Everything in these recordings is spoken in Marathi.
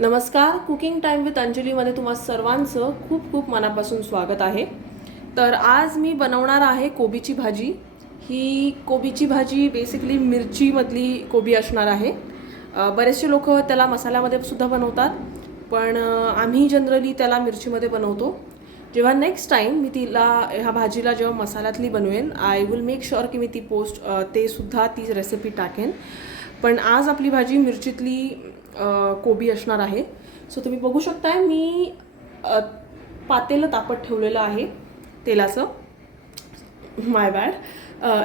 नमस्कार. कुकिंग टाइम विथ अंजलीमध्ये तुम्हा सर्वांचं खूप खूप मनापासून स्वागत आहे. तर आज मी बनवणार आहे कोबीची भाजी. ही कोबीची भाजी बेसिकली मिरचीमधली कोबी असणार आहे. बरेचसे लोक त्याला मसाल्यामध्ये सुद्धा बनवतात, पण आम्ही जनरली त्याला मिरचीमध्ये बनवतो. जेव्हा नेक्स्ट टाईम मी ह्या भाजीला जेव्हा मसाल्यातली बनवेन, आय विल मेक शुअर की मी ते सुद्धा ती रेसिपी टाकेन. पण आज आपली भाजी मिरचीतली कोबी असणार आहे. सो तुम्ही बघू शकताय मी पातेलं तापत ठेवलेलं आहे तेलाचं. माय बॅड.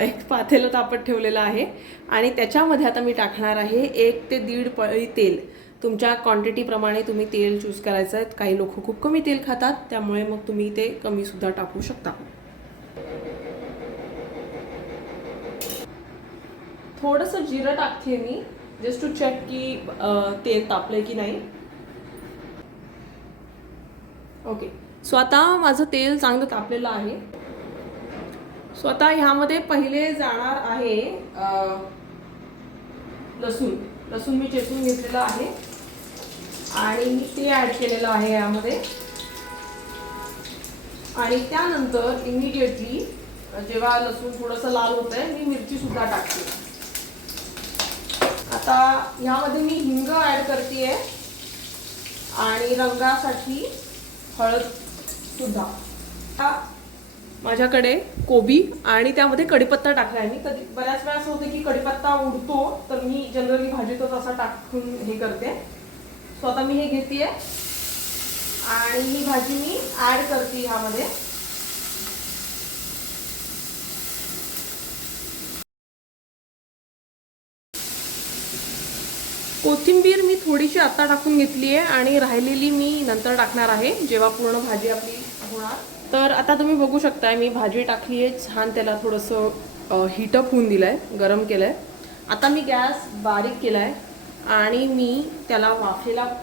एक पातेलं तापत ठेवलेलं आहे आणि त्याच्यामध्ये आता मी टाकणार आहे 1 ते 1.5 पळी तेल. तुमच्या क्वांटिटीप्रमाणे तुम्ही तेल चूज करायचं आहे. काही लोक खूप कमी तेल खातात, त्यामुळे मग तुम्ही ते कमीसुद्धा टाकू शकता. थोडंसं जिरं टाकते मी, जस्ट टू चेक की तेल तापलंय की नाही. ओके. सो आता माझं तेल चांगलं तापलेलं आहे. सो आता ह्यामध्ये पहिले जाणार आहे लसूण मी चेचून घेतलेलं आहे आणि मी ते ॲड केलेलं आहे यामध्ये. आणि त्यानंतर इमिडिएटली जेव्हा लसूण थोडंसं लाल होतं आहे, मी मिरचीसुद्धा टाकते. आता ह्यामध्ये मी हिंग ॲड करते आहे आणि रंगासाठी हळद सुद्धा. माझ्याकडे कोबी आणि त्यामध्ये कढीपत्ता टाकला आहे मी. बऱ्याच वेळा असं होतं की कढीपत्ता उडतो, तर मी जनरली भाजीतच असा टाकून हे करते. सो आता मी हे घेते आणि ही भाजी मी ॲड करते ह्यामध्ये. कोथिंबीर मी थोडीशी आता टाकून घेतली आहे आणि राहिलेली मी नंतर टाकणार आहे जेव्हा पूर्ण भाजी आपली होणार. तर आता तुम्ही बघू शकताय मी भाजी टाकली आहे. छान त्याला थोडंसं हीटअप होऊन दिलं आहे, गरम केलं आहे. आता मी गॅस बारीक केला आहे आणि मी त्याला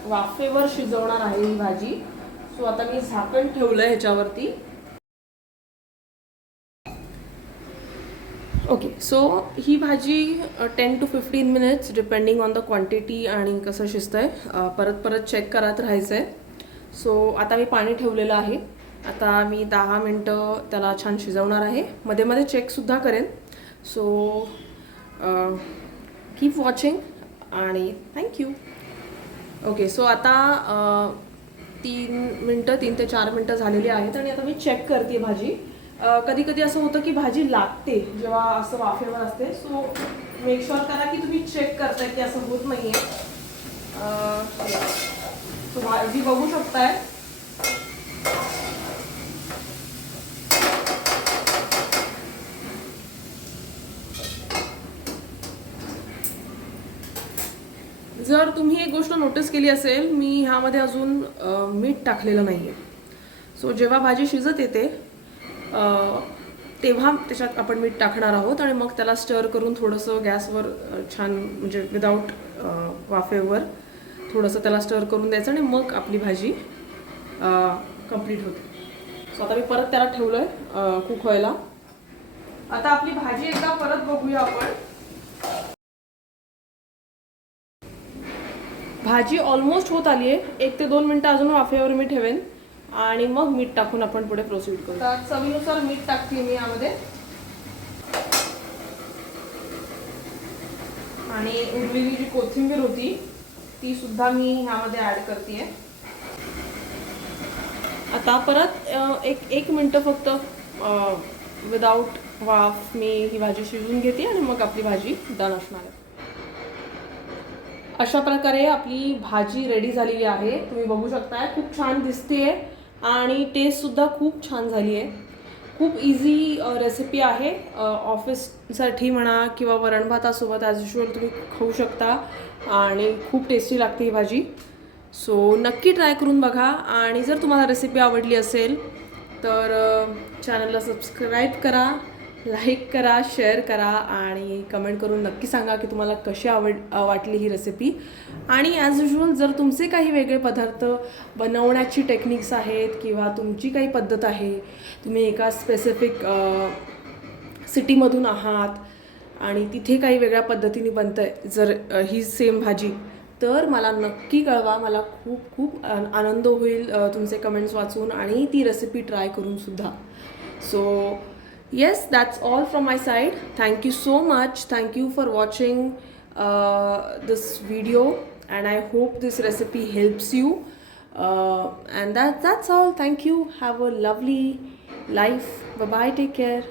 वाफेवर शिजवणार आहे ही भाजी. सो आता मी झाकण ठेवलं आहे ह्याच्यावरती. ओके. सो ही भाजी 10 to 15 minutes depending on the quantity आणि कसं शिजतं आहे, परत चेक करत राहायचं आहे. सो आता मी पाणी ठेवलेलं आहे. आता मी 10 मिनटं त्याला छान शिजवणार आहे. मध्ये मध्ये चेकसुद्धा करेन. सो कीप वॉचिंग आणि थँक्यू. ओके. सो आता 3 ते 4 मिनटं झालेली आहेत आणि आता मी चेक करते भाजी. कधी कधी असं होतं की भाजी लागते जेव्हा असं वाफेवर असते. सो मेक शुअर करा की तुम्ही चेक करताय की असं होत नाही आहे. सो भाजी बघू शकताय. जर तुम्ही एक गोष्ट नोटीस केली असेल, मी ह्यामध्ये अजून मीठ टाकलेलं नाही आहे. सो जेव्हा भाजी शिजत येते तेव्हा त्याच्यात आपण मीठ टाकणार आहोत आणि मग त्याला स्टर करून थोडंसं गॅसवर छान म्हणजे विदाऊट वाफेवर थोडंसं त्याला स्टर करून द्यायचं आणि मग आपली भाजी कंप्लीट होते. सो आता मी परत त्याला ठेवलं आहे कुक व्हायला. आता आपली भाजी एकदा परत बघूया आपण. भाजी ऑलमोस्ट होत आली आहे. 1 ते 2 मिनटं अजून वाफेवर मी ठेवेन आणि मग मीठ टाकून आपण पुढे प्रोसीड करू. तर चवीनुसार मीठ टाकते मी यामध्ये आणि उरलेली जी कोथिंबीर होती ती सुद्धा मी ह्यामध्ये ॲड करते. आता परत एक मिनटं फक्त विदाऊट वाफ मी ही भाजी शिजवून घेते आणि मग आपली भाजी डन असणार आहे. अशा प्रकारे आपली भाजी रेडी झालेली आहे. तुम्ही बघू शकताय, खूप छान दिसते आणि टेस्टसुद्धा खूप छान झाली आहे. खूप इझी रेसिपी आहे. ऑफिससाठी म्हणा किंवा वरण भातासोबत ॲज युजल तुम्ही खाऊ शकता आणि खूप टेस्टी लागते ही भाजी. सो नक्की ट्राय करून बघा आणि जर तुम्हाला रेसिपी आवडली असेल तर चॅनलला सबस्क्राईब करा, लाईक करा, शेअर करा आणि कमेंट करून नक्की सांगा की तुम्हाला कशी वाटली ही रेसिपी. आणि ॲज युजल जर तुमचे काही वेगळे पदार्थ बनवण्याची टेक्निक्स आहेत किंवा तुमची काही पद्धत आहे, तुम्ही एका स्पेसिफिक सिटीमधून आहात आणि तिथे काही वेगळ्या पद्धतीने बनतं आहे, जर ही सेम भाजी तर मला नक्की कळवा. मला खूप खूप आनंद होईल तुमचे कमेंट्स वाचून आणि ती रेसिपी ट्राय करून सुद्धा. So yes, that's all from my side. Thank you so much. Thank you for watching this video and I hope this recipe helps you. And that's all. Thank you. Have a lovely life. Bye bye. Take care.